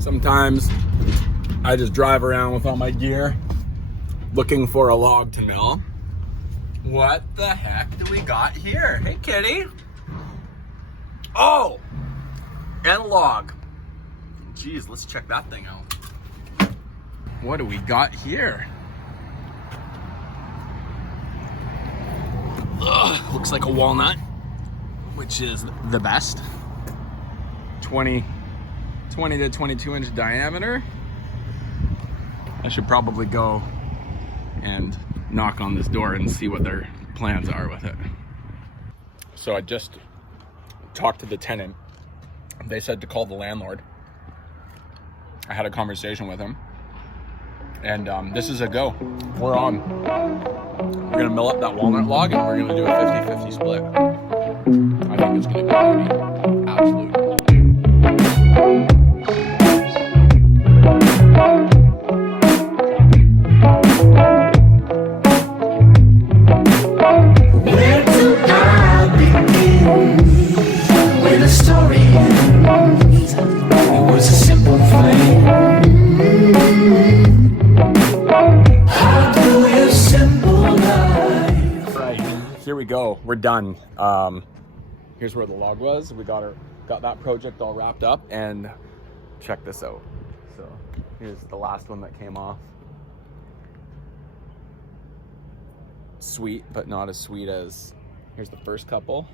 Sometimes I just drive around with all my gear looking for a log to mill. What the heck do we got here? Hey, kitty. Oh, and a log. Jeez, let's check that thing out. What do we got here? Ugh, looks like a walnut, which is the best. 20 to 22 inch diameter. I should probably go and knock on this door and see what their plans are with it. So I just talked to the tenant. They said to call the landlord. I had a conversation with him, and this is a go. We're on. We're gonna mill up that walnut log and we're gonna do a 50-50 split. I think it's gonna be beauty. Absolute. Where do I begin when a story ends? It was a simple thing. How do you simple life? Right, here we go. We're done. Here's where the log was. We got that project all wrapped up, and check this out. So here's the last one that came off. Sweet, but not as sweet as, here's the first couple.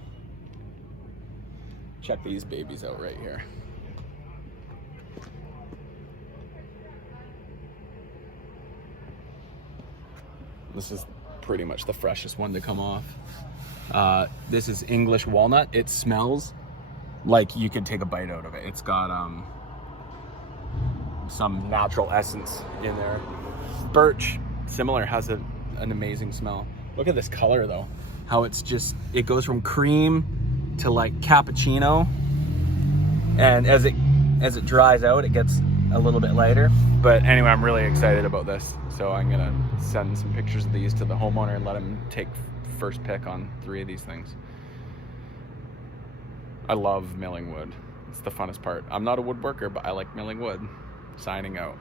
Check these babies out right here. This is pretty much the freshest one to come off. This is English walnut. It smells like you could take a bite out of it. It's got some natural essence in there. Birch, similar, has an amazing smell. Look at this color though. How it's just, it goes from cream to like cappuccino. And as it dries out, it gets a little bit lighter. But anyway, I'm really excited about this. So I'm gonna send some pictures of these to the homeowner and let him take first pick on 3 of these things. I love milling wood. It's the funnest part. I'm not a woodworker, but I like milling wood. Signing out.